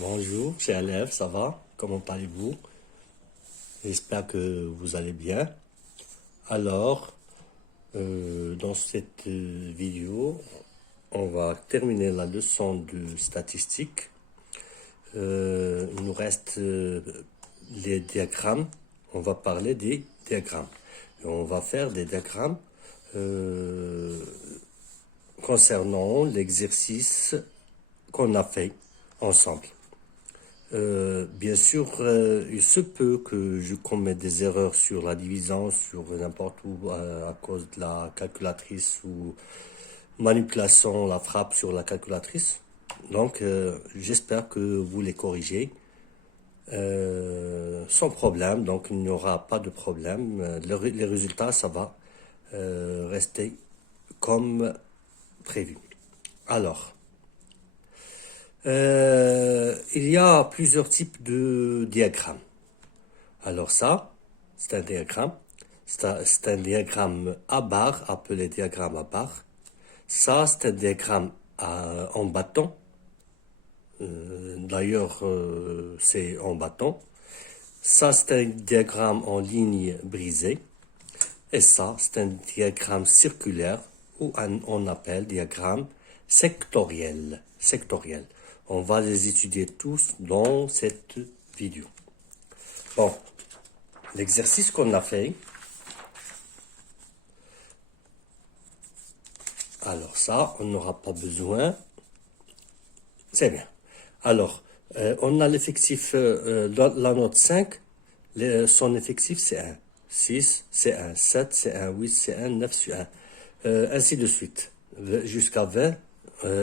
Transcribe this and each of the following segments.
Bonjour, chers élèves, ça va? Comment allez-vous? J'espère que vous allez bien. Alors, dans cette vidéo, on va terminer la leçon de statistique. Il nous reste les diagrammes. On va parler des diagrammes. Et on va faire des diagrammes concernant l'exercice qu'on a fait ensemble. Bien sûr, il se peut que je commette des erreurs sur la division, sur n'importe où, à cause de la calculatrice ou manipulation, la frappe sur la calculatrice. Donc, j'espère que vous les corrigez sans problème. Donc, il n'y aura pas de problème. Les résultats, ça va rester comme prévu. Alors, il y a plusieurs types de diagrammes. Alors ça, c'est un diagramme. C'est un diagramme à barre, appelé diagramme à barre. Ça, c'est un diagramme en bâton. D'ailleurs, c'est en bâton. Ça, c'est un diagramme en ligne brisée. Et ça, c'est un diagramme circulaire, ou on appelle diagramme sectoriel. Sectoriel. On va les étudier tous dans cette vidéo. Bon, l'exercice qu'on a fait. Alors ça, on n'aura pas besoin. C'est bien. Alors, on a l'effectif, la note 5, son effectif c'est 1. 6, c'est 1. 7, c'est 1. 8, c'est 1. 9, c'est 1. Ainsi de suite. Jusqu'à 20,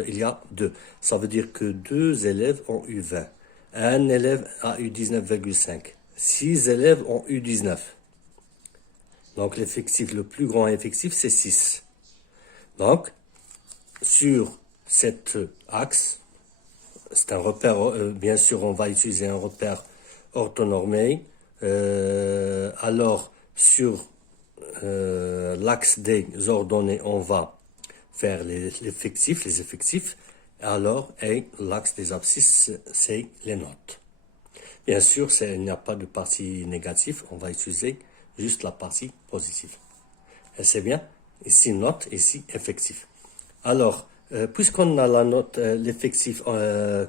il y a 2. Ça veut dire que 2 élèves ont eu 20. Un élève a eu 19,5. 6 élèves ont eu 19. Donc l'effectif, le plus grand effectif, c'est 6. Donc, sur cet axe, c'est un repère, bien sûr, on va utiliser un repère orthonormé. Alors, sur l'axe des ordonnées, on va faire les effectifs. Alors, et l'axe des abscisses, c'est les notes. Bien sûr, il n'y a pas de partie négative, on va utiliser juste la partie positive. Et c'est bien, ici note, ici effectif. Alors, puisqu'on a la note, l'effectif,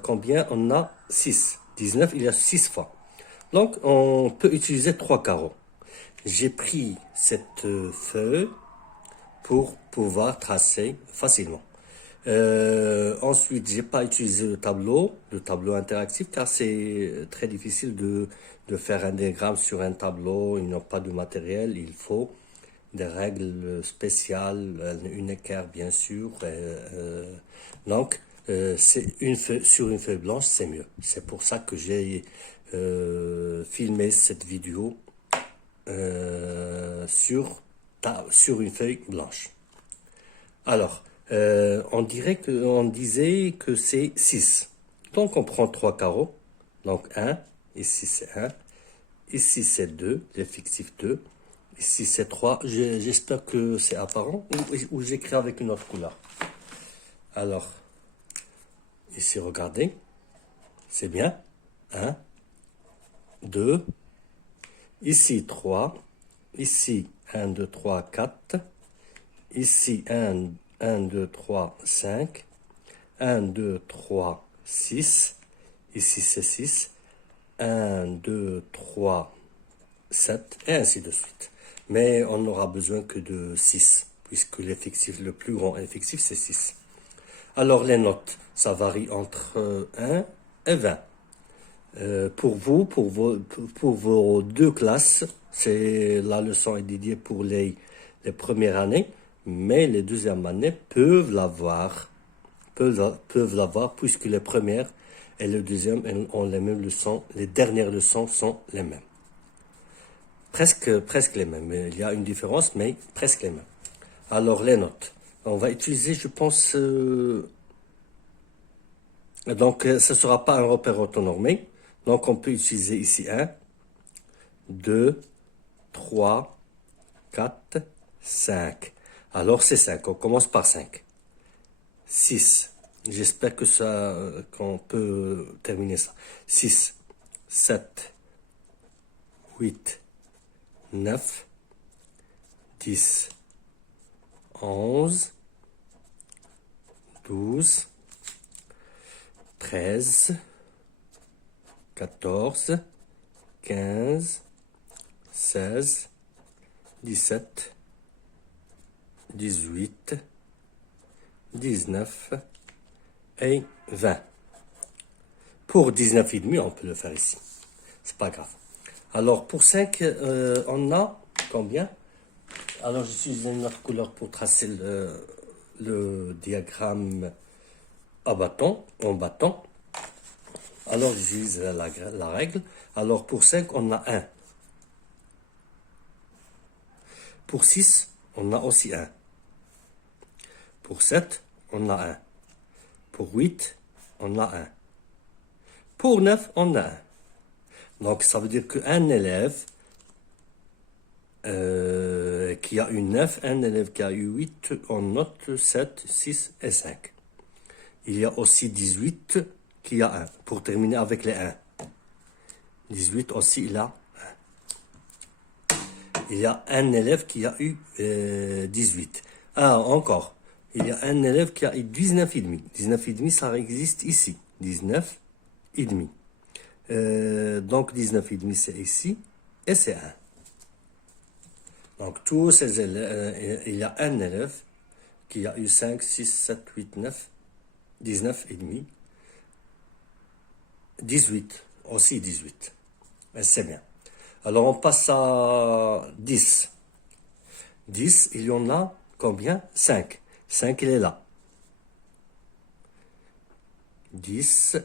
combien? On a 6. 19, il y a 6 fois. Donc, on peut utiliser 3 carreaux. J'ai pris cette feuille pour pouvoir tracer facilement. Ensuite, j'ai pas utilisé le tableau interactif, car c'est très difficile de faire un diagramme sur un tableau. Il n'y a pas de matériel, il faut des règles spéciales, une équerre bien sûr. Donc, sur une feuille blanche, c'est mieux. C'est pour ça que j'ai filmé cette vidéo sur une feuille blanche. Alors, on disait que c'est 6. Donc, on prend 3 carreaux. Donc, 1, ici c'est 1, ici c'est 2, l'effectif 2. Ici c'est 3. J'espère que c'est apparent, ou j'écris avec une autre couleur. Alors, ici, regardez. C'est bien. 1, 2. Ici, 3. Ici, 1, 2, 3, 4. Ici, 1, 2, 3, 5. 1, 2, 3, 6. Ici, c'est 6. 1, 2, 3, 7. Et ainsi de suite. Mais on n'aura besoin que de 6, puisque l'effectif, le plus grand effectif, c'est 6. Alors, les notes, ça varie entre 1 et 20. Pour vous, pour vos 2 classes, la leçon est dédiée pour les premières années, mais les deuxièmes années peuvent l'avoir, puisque les premières et les deuxièmes ont les mêmes leçons, les dernières leçons sont les mêmes. Presque les mêmes. Il y a une différence, mais presque les mêmes. Alors, les notes. On va utiliser, je pense... donc, ce ne sera pas un repère autonormé. Donc, on peut utiliser ici 1, 2, 3, 4, 5. Alors, c'est 5. On commence par 5. 6. J'espère que ça, qu'on peut terminer ça. 6, 7, 8, 9, 10, 11, 12, 13, 14, 15, 16, 17, 18, 19 et 20. Pour 19 et demi, on peut le faire ici. C'est pas grave. Alors, pour 5, on a combien? Alors, j'utilise une autre couleur pour tracer le diagramme en bâton. Alors, j'utilise la règle. Alors, pour 5, on a 1. Pour 6, on a aussi 1. Pour 7, on a 1. Pour 8, on a 1. Pour 9, on a 1. Donc, ça veut dire qu'un élève qui a eu 9, un élève qui a eu 8, on note 7, 6 et 5. Il y a aussi 18 qui a 1, pour terminer avec les 1. 18 aussi, il a 1. Il y a un élève qui a eu 18. Ah, encore. Il y a un élève qui a eu 19,5. 19,5, ça existe ici. 19,5. Donc 19,5, c'est ici. Et c'est 1. Donc tous ces élèves, il y a un élève qui a eu 5, 6, 7, 8, 9, 19,5. 18. Aussi 18. Et c'est bien. Alors on passe à 10. 10, il y en a combien? 5. 5, il est là. 10,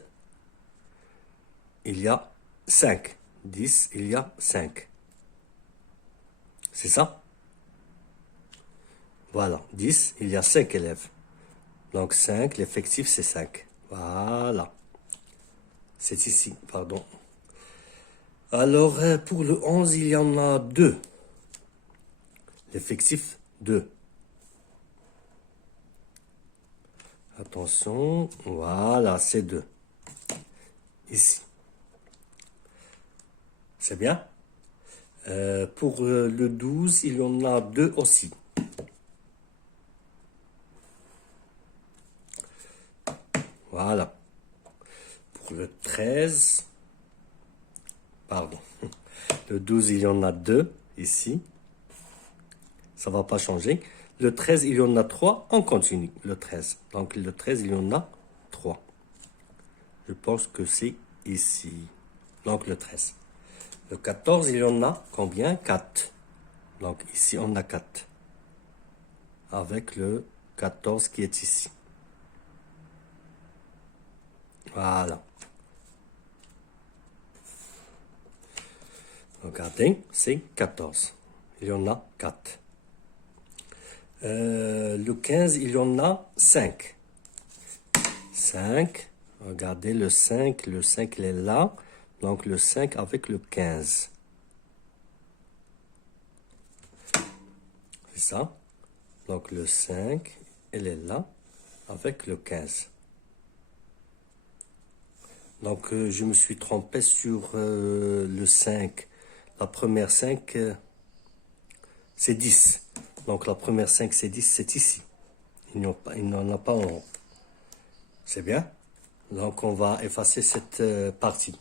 il y a 5. 10, il y a 5. C'est ça? Voilà. 10, il y a 5 élèves. Donc 5, l'effectif c'est 5. Voilà. C'est ici, pardon. Alors pour le 11, il y en a 2. L'effectif 2. Attention, voilà, c'est 2. Ici. C'est bien. Pour le 12, il y en a 2 aussi. Voilà. Pour le 13, pardon. Le 12, il y en a 2 ici. Ça ne va pas changer. Le 13, il y en a 3. On continue. Le 13. Donc le 13, il y en a 3. Je pense que c'est ici. Donc le 13. Le 14, il y en a combien? 4. Donc ici, on a 4. Avec le 14 qui est ici. Voilà. Regardez, c'est 14. Il y en a 4. Le 15, il y en a 5. 5. Regardez le 5. Le 5, il est là. Donc le 5 avec le 15. C'est ça. Donc le 5, il est là avec le 15. Donc je me suis trompé sur le 5. La première 5, c'est 10. Donc la première 5, c'est 10, c'est ici. Il n'en a pas en haut. C'est bien. Donc on va effacer cette partie.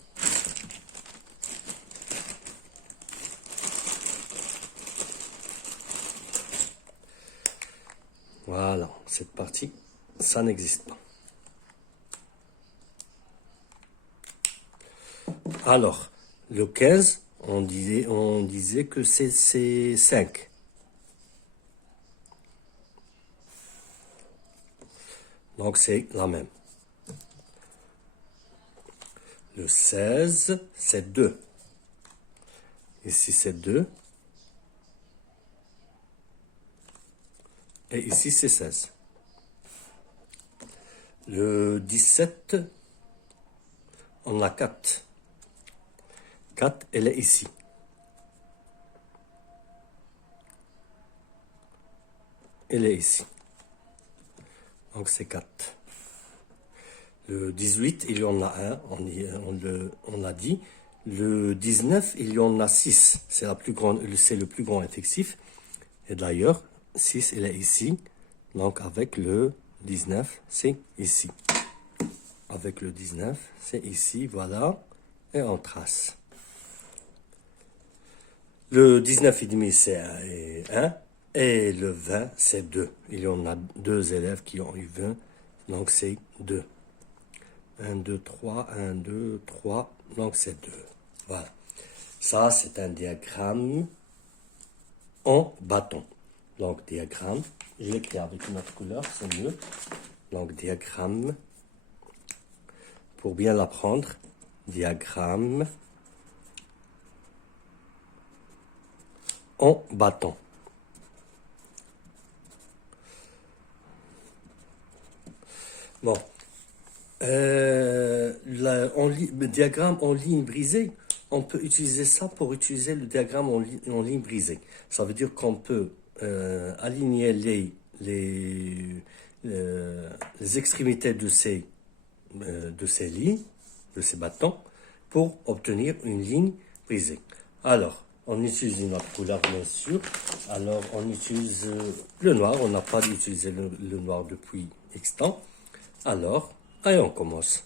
Voilà, cette partie, ça n'existe pas. Alors, le 15, on disait que c'est 5. Donc c'est la même. Le 16, c'est 2. Ici, c'est 2. Et ici, c'est 16. Le 17, on a 4. 4, elle est ici. Elle est ici. Donc, c'est 4. Le 18, il y en a un, on l'a dit. Le 19, il y en a 6. C'est le plus grand effectif. Et d'ailleurs, 6, il est ici. Donc avec le 19, c'est ici. Avec le 19, c'est ici, voilà. Et on trace. Le 19,5, c'est 1. Et le 20, c'est 2. Il y en a 2 élèves qui ont eu 20. Donc c'est 2. 1, 2, 3, 1, 2, 3. Donc c'est 2. Voilà. Ça, c'est un diagramme en bâton. Donc diagramme, je l'écris avec une autre couleur, c'est mieux. Donc diagramme, pour bien l'apprendre, diagramme en bâton. Bon, le diagramme en ligne brisée, on peut utiliser ça pour utiliser le diagramme en ligne brisée. Ça veut dire qu'on peut aligner les extrémités de ces lignes, de ces bâtons, pour obtenir une ligne brisée. Alors, on utilise une autre couleur, bien sûr. Alors, on utilise le noir. On n'a pas utilisé le noir depuis X temps. Alors, allez, on commence.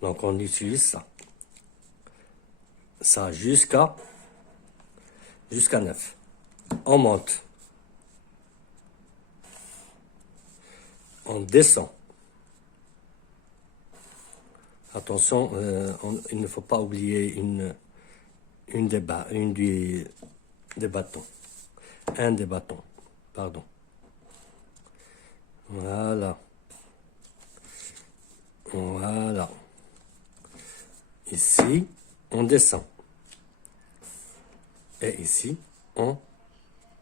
Donc, on utilise ça. Ça jusqu'à 9. On monte. On descend. Attention, il ne faut pas oublier une des bâtons. Un des bâtons, pardon. Voilà. Voilà. Ici, on descend. Et ici, on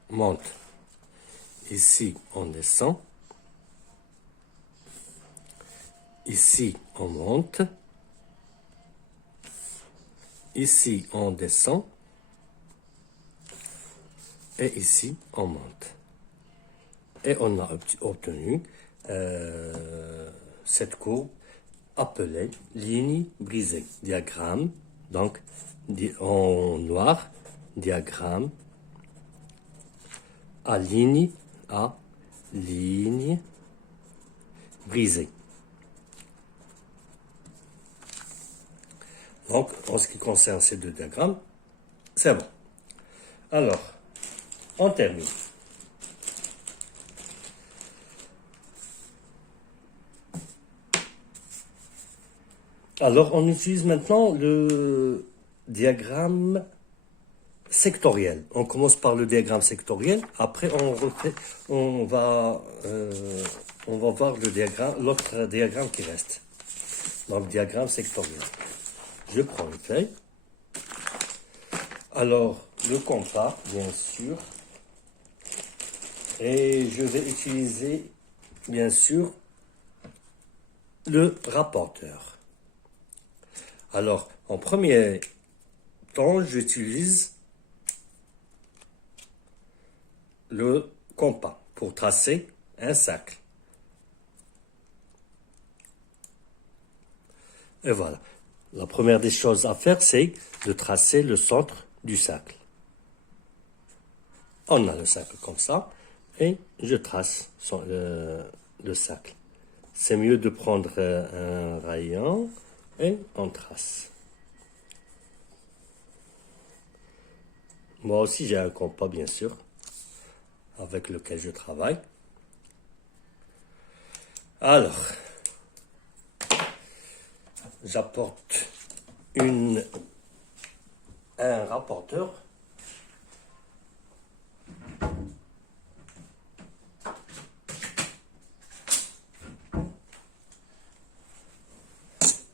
monte. Ici, on descend. Ici, on monte. Ici, on descend. Et ici, on monte. Et on a obtenu cette courbe appelée ligne brisée. Diagramme, donc en noir, diagramme à ligne brisée. Donc, en ce qui concerne ces deux diagrammes, c'est bon. Alors, on termine. Alors, on utilise maintenant le diagramme sectoriel. On commence par le diagramme sectoriel. Après, on va voir l'autre diagramme qui reste. Donc, diagramme sectoriel. Je prends une feuille. Alors, le compas, bien sûr. Et je vais utiliser, bien sûr, le rapporteur. Alors, en premier temps, j'utilise le compas pour tracer un cercle. Et voilà. La première des choses à faire, c'est de tracer le centre du cercle. On a le cercle comme ça, et je trace le cercle. C'est mieux de prendre un rayon et on trace. Moi aussi, j'ai un compas, bien sûr, avec lequel je travaille. Alors, j'apporte un rapporteur.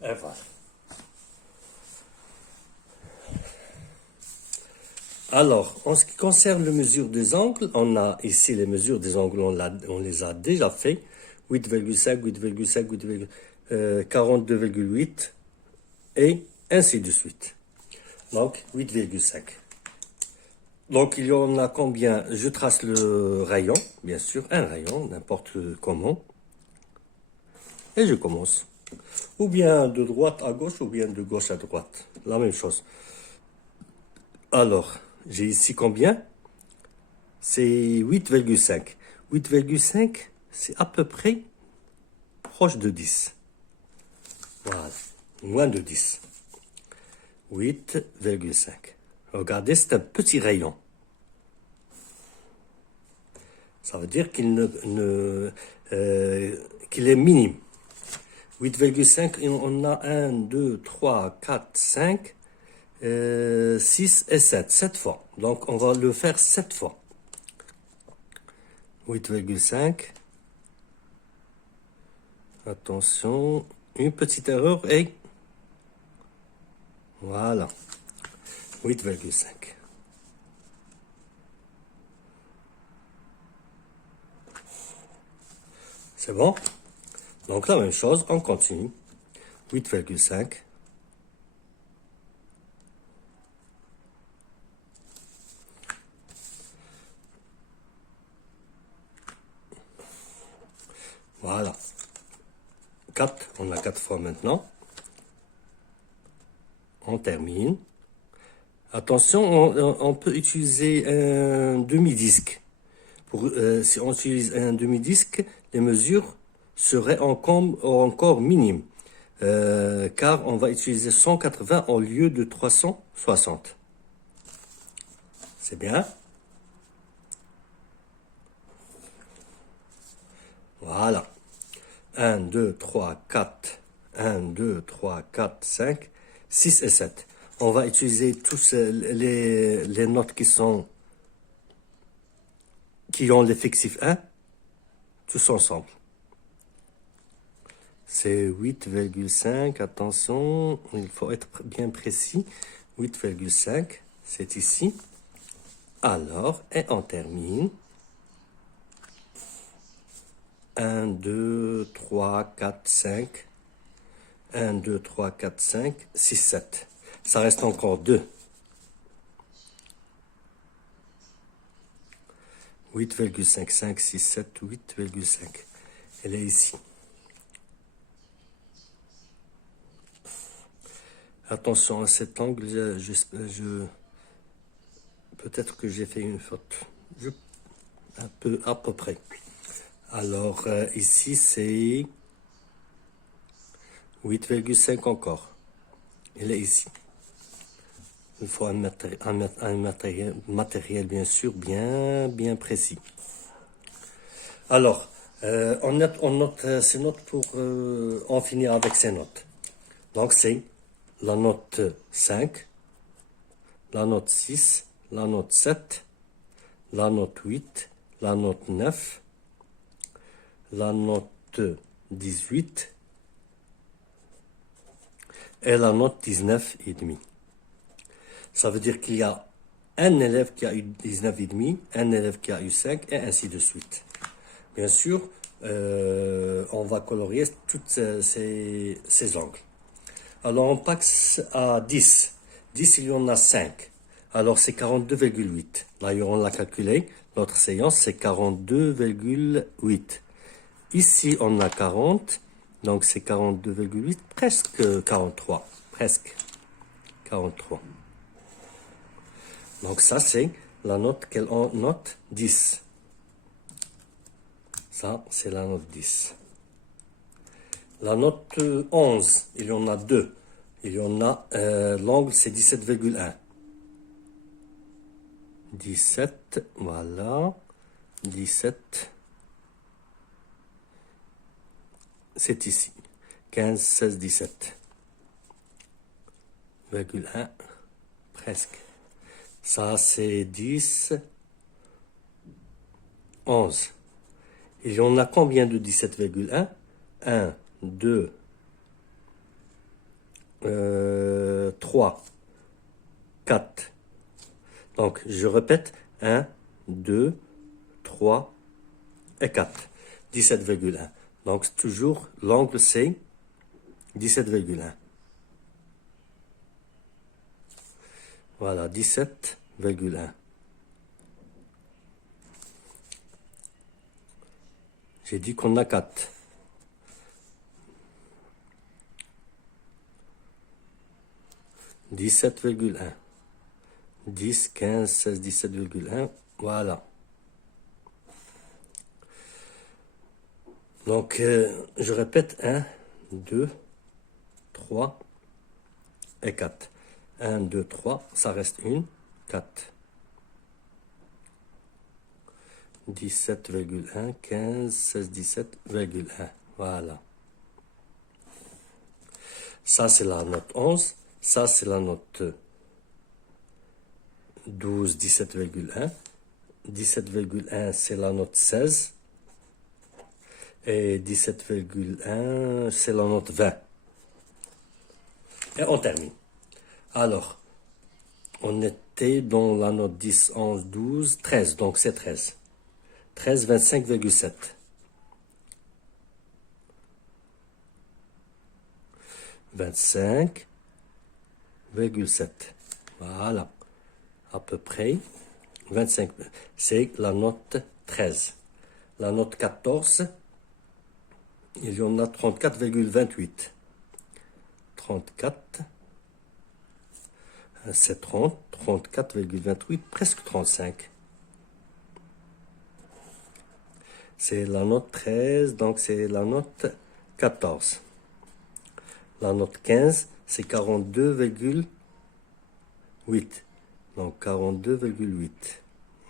Et voilà. Alors, en ce qui concerne les mesures des angles, on a ici les mesures des angles, on les a déjà fait. 8,5, 8,5, 42,8 et ainsi de suite. Donc, 8,5. Donc, il y en a combien? Je trace le rayon, bien sûr, un rayon, n'importe comment. Et je commence. Ou bien de droite à gauche, ou bien de gauche à droite. La même chose. Alors, j'ai ici combien? C'est 8,5. 8,5, c'est à peu près proche de 10. Voilà, moins de 10. 8,5. Regardez, c'est un petit rayon. Ça veut dire qu'il est minime. 8,5, et on a 1, 2, 3, 4, 5, 6 et 7. 7 fois. Donc, on va le faire 7 fois. 8,5. Attention, une petite erreur et voilà, 8,5. C'est bon? Donc la même chose, on continue. 8,5. Voilà. 4, on a 4 fois maintenant. On termine. Attention, on peut utiliser un demi-disque. Si on utilise un demi-disque, les mesures seraient encore minimes. Car on va utiliser 180 au lieu de 360. C'est bien. Voilà. 1, 2, 3, 4. 1, 2, 3, 4, 5, 6 et 7. On va utiliser tous les notes qui ont l'effectif 1, tous ensemble. C'est 8,5, attention, il faut être bien précis. 8,5, c'est ici. Alors, et on termine. 1, 2, 3, 4, 5. 1, 2, 3, 4, 5, 6, 7. Ça reste encore 2. 8,5, 5, 6, 7, 8,5. Elle est ici. Attention à cet angle, peut-être que j'ai fait une faute. À peu près. Alors, ici, c'est 8,5 encore. Elle est ici. Il faut un matériel, bien sûr, bien précis. Alors, on note ces notes pour en finir avec ces notes. Donc, c'est la note 5, la note 6, la note 7, la note 8, la note 9, la note 18 et la note 19,5. Ça veut dire qu'il y a un élève qui a eu 19,5, un élève qui a eu 5, et ainsi de suite. Bien sûr, on va colorier toutes ces angles. Alors, on passe à 10. 10, il y en a 5. Alors, c'est 42,8. Là, on l'a calculé. L'autre séance, c'est 42,8. Ici, on a 40. Donc, c'est 42,8. Presque 43. Presque 43. Donc, ça, c'est la note qu'elle note 10. Ça, c'est la note 10. La note 11, il y en a 2. Il y en a, l'angle, c'est 17,1. 17, voilà. 17. C'est ici. 15, 16, 17,1. Presque. Ça, c'est 10, 11. Il y en a combien de 17,1? 1, 2, 3, 4. Donc, je répète, 1, 2, 3 et 4. 17,1. Donc, toujours, l'angle, c'est 17,1. Voilà, 17,1. J'ai dit qu'on a 4. 17,1. 10, 15, 16, 17,1. Voilà. Donc, je répète, 1, 2, 3 et 4. 1, 2, 3, ça reste 1, 4. 17,1, 15, 16, 17,1. Voilà. Ça, c'est la note 11. Ça, c'est la note 12, 17,1. 17,1, c'est la note 16. Et 17,1, c'est la note 20. Et on termine. Alors, on était dans la note 10, 11, 12, 13. Donc, c'est 13. 13, 25,7. 25,7. Voilà. À peu près 25. C'est la note 13. La note 14, il y en a 34,28. 34, c'est 30, 34,28, presque 35. C'est la note 13, donc c'est la note 14. La note 15, c'est 42,8. Donc 42,8.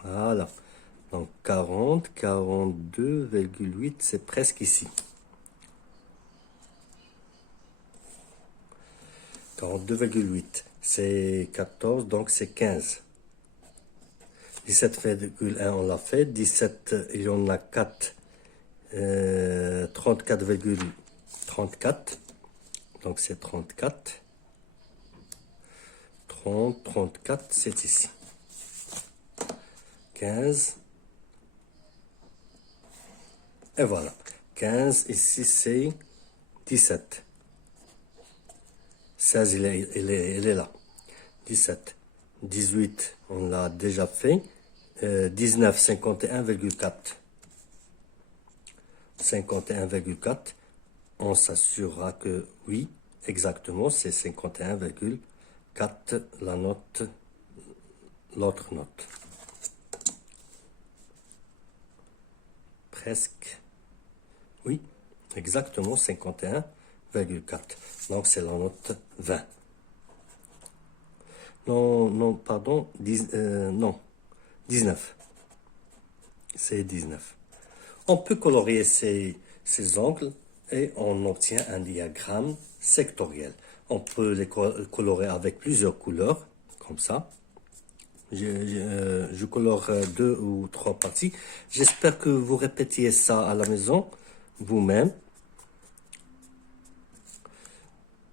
Voilà. Donc 40, 42,8, c'est presque ici. 42,8. C'est 14, donc c'est 15. 17,1, on l'a fait. 17, il y en a 4. 34,34. Donc c'est 34. 30, 34, c'est ici. 15. Et voilà. 15, ici c'est 17. 16, il est là. 17. 18, on l'a déjà fait. 19, 51,4. 51,4. On s'assurera que oui, exactement, c'est 51,4 la note, l'autre note. Presque. Oui, exactement 51,4. Donc c'est la note 20. Non, non, pardon, non, 19. C'est 19. On peut colorier ces angles et on obtient un diagramme sectoriel. On peut les colorer avec plusieurs couleurs, comme ça. Je colore 2 ou 3 parties. J'espère que vous répétiez ça à la maison, vous-même.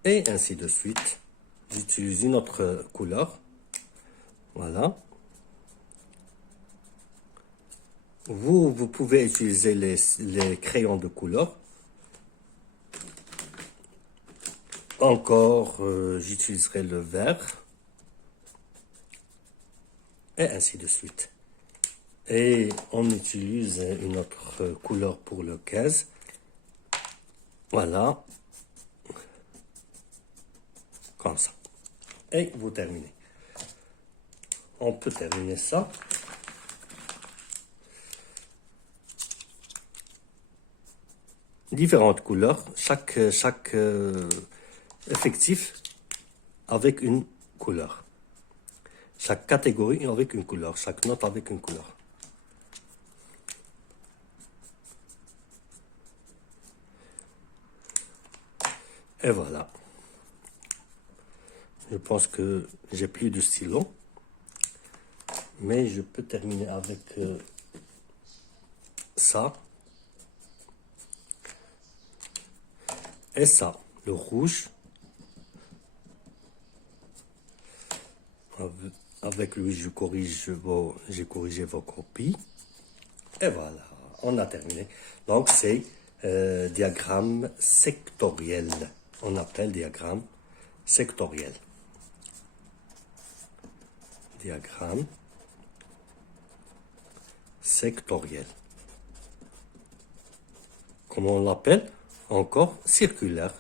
Et ainsi de suite. J'utilise une autre couleur. Voilà. Vous pouvez utiliser les crayons de couleur. Encore, j'utiliserai le vert. Et ainsi de suite. Et on utilise une autre couleur pour le 15. Voilà. Comme ça. Et vous terminez. On peut terminer ça. Différentes couleurs. Chaque effectif avec une couleur. Chaque catégorie avec une couleur. Chaque note avec une couleur. Et voilà. Je pense que j'ai plus de stylo. Mais je peux terminer avec ça. Et ça, le rouge. Avec lui, j'ai corrigé vos copies. Et voilà, on a terminé. Donc, c'est diagramme sectoriel. On appelle diagramme sectoriel. Diagramme sectoriel. Comment on l'appelle? Encore circulaire.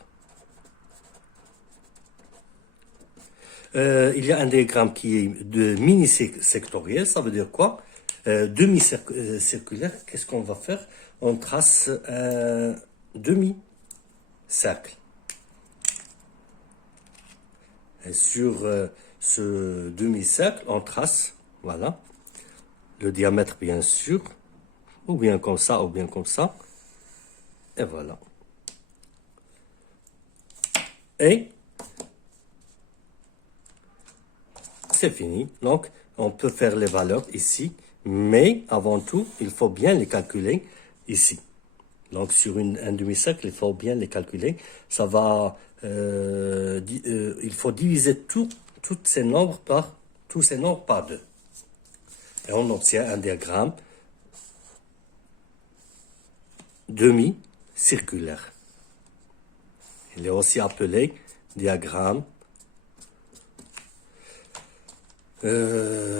Il y a un diagramme qui est de mini-sectoriel, ça veut dire quoi? Demi-circulaire, qu'est-ce qu'on va faire? On trace un demi-cercle. Et sur ce demi-cercle, on trace, voilà, le diamètre bien sûr, ou bien comme ça, ou bien comme ça, et voilà. Et c'est fini. Donc, on peut faire les valeurs ici, mais avant tout, il faut bien les calculer ici. Donc, sur un demi-cercle, il faut bien les calculer. Ça va, il faut diviser tous ces nombres par 2. Et on obtient un diagramme demi-circulaire. Il est aussi appelé diagramme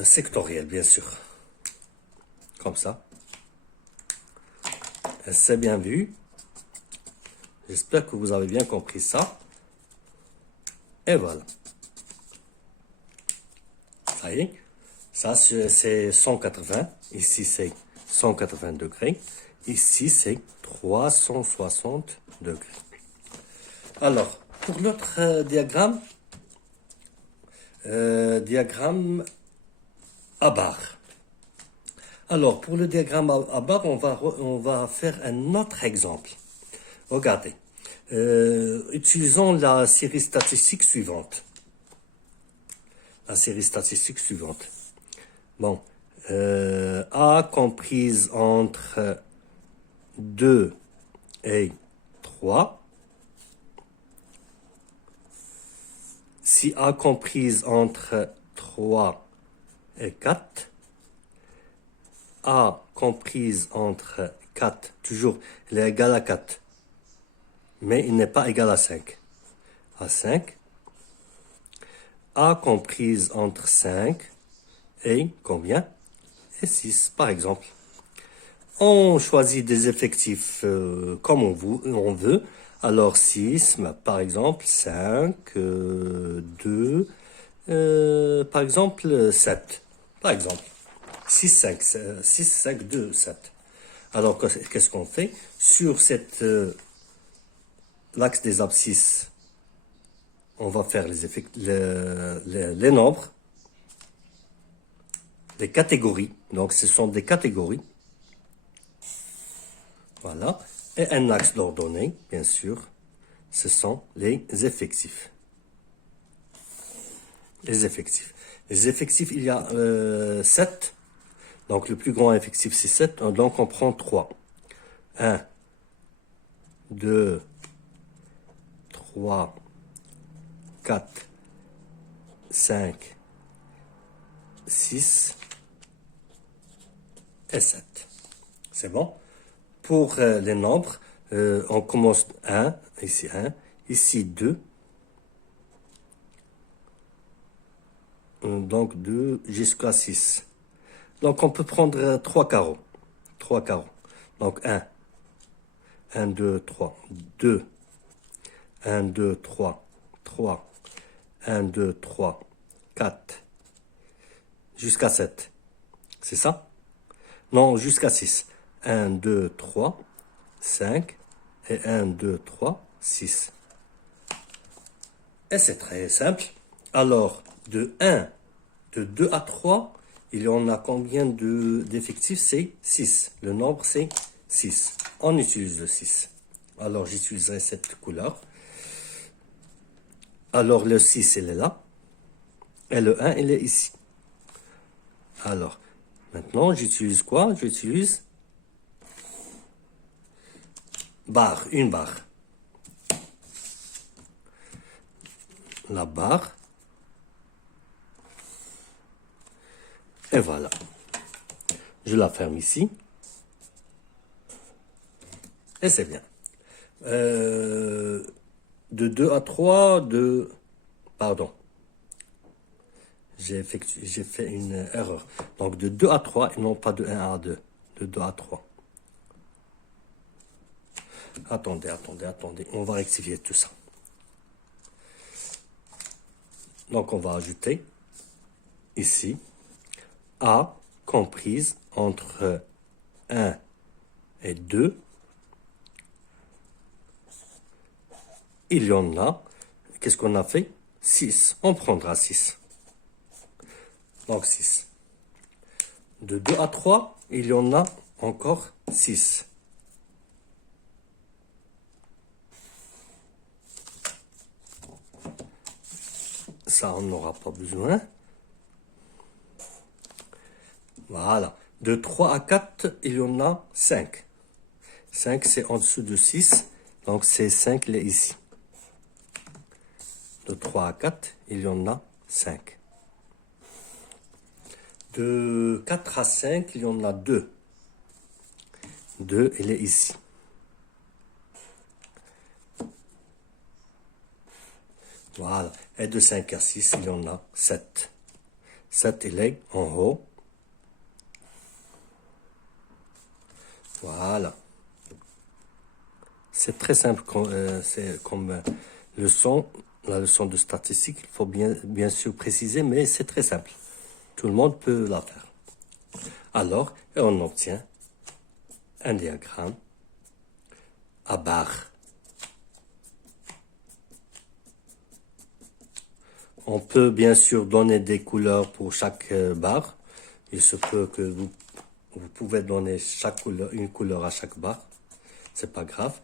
sectoriel, bien sûr. Comme ça. C'est bien vu. J'espère que vous avez bien compris ça. Et voilà. Ça y est. Ça, c'est 180. Ici, c'est 180 degrés. Ici, c'est 360 degrés. Alors, pour l'autre diagramme à barre. Alors, pour le diagramme à barre, on va faire un autre exemple. Regardez. Utilisons la série statistique suivante. La série statistique suivante. Bon. A comprise entre 2 et 3. Si A comprise entre 3 et 4, A comprise entre 4, toujours, il est égal à 4, mais il n'est pas égal à 5. À 5, A comprise entre 5 et combien? Et 6, par exemple. On choisit des effectifs comme on veut. Alors 6, par exemple 5, 2, par exemple 7. Par exemple 6, 5, 6, 5, 2, 7. Alors qu'est-ce qu'on fait? Sur l'axe des abscisses, on va faire les nombres, les catégories. Donc ce sont des catégories. Voilà. Et un axe d'ordonnée, bien sûr, ce sont les effectifs. Les effectifs. Les effectifs, il y a 7. Donc le plus grand effectif, c'est 7. Donc on prend 3. 1, 2, 3, 4, 5, 6 et 7. C'est bon? Pour les nombres, on commence 1, ici 2, donc 2 jusqu'à 6. Donc on peut prendre 3 carreaux. 3 carreaux. Donc 1, 1, 2, 3, 2, 1, 2, 3, 3, 1, 2, 3, 4, jusqu'à 7. C'est ça? Non, jusqu'à 6. 1, 2, 3, 5, et 1, 2, 3, 6. Et c'est très simple. Alors, de 2 à 3, il y en a combien d'effectifs? C'est 6. Le nombre, c'est 6. On utilise le 6. Alors, j'utiliserai cette couleur. Alors, le 6, il est là. Et le 1, il est ici. Alors, maintenant, j'utilise quoi? J'utilise barre, une barre. La barre. Et voilà. Je la ferme ici. Et c'est bien. De 2 à 3, pardon. J'ai fait une erreur. Donc de 2 à 3 et non pas de 1 à 2. De 2 à 3. Attendez. On va rectifier tout ça. Donc, on va ajouter ici A comprise entre 1 et 2. Il y en a, qu'est-ce qu'on a fait? 6. On prendra 6. Donc 6. De 2 à 3, il y en a encore 6. Ça, on n'aura pas besoin. Voilà. De 3 à 4, il y en a 5. 5, c'est en dessous de 6. Donc, c'est 5, il est ici. De 3 à 4, il y en a 5. De 4 à 5, il y en a 2. 2, il est ici. Voilà. Et de 5 à 6, il y en a 7. 7, il est en haut. Voilà. C'est très simple, c'est comme leçon, la leçon de statistique. Il faut bien sûr préciser, mais c'est très simple. Tout le monde peut la faire. Alors, et on obtient un diagramme à barres. On peut bien sûr donner des couleurs pour chaque barre. Il se peut que vous pouvez donner une couleur à chaque barre. C'est pas grave.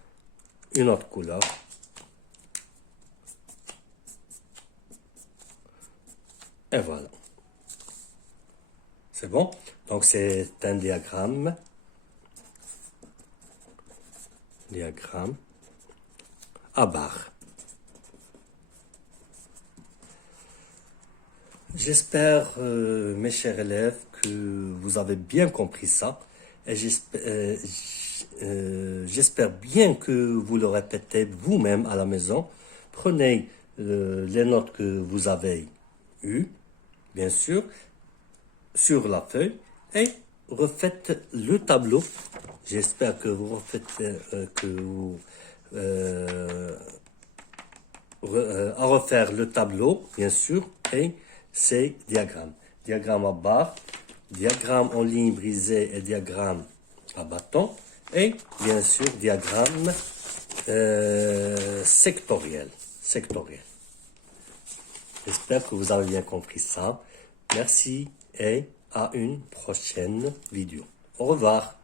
Une autre couleur. Et voilà. C'est bon? Donc c'est un diagramme. Diagramme à barres. J'espère, mes chers élèves, que vous avez bien compris ça. Et j'espère bien que vous le répétez vous-même à la maison. Prenez les notes que vous avez eues, bien sûr, sur la feuille et refaites le tableau. J'espère que vous refaites, à refaire le tableau, bien sûr, et ces diagrammes. Diagramme à barre, diagramme en ligne brisée et diagramme à bâton, et bien sûr, diagramme sectoriel. J'espère que vous avez bien compris ça. Merci et à une prochaine vidéo. Au revoir.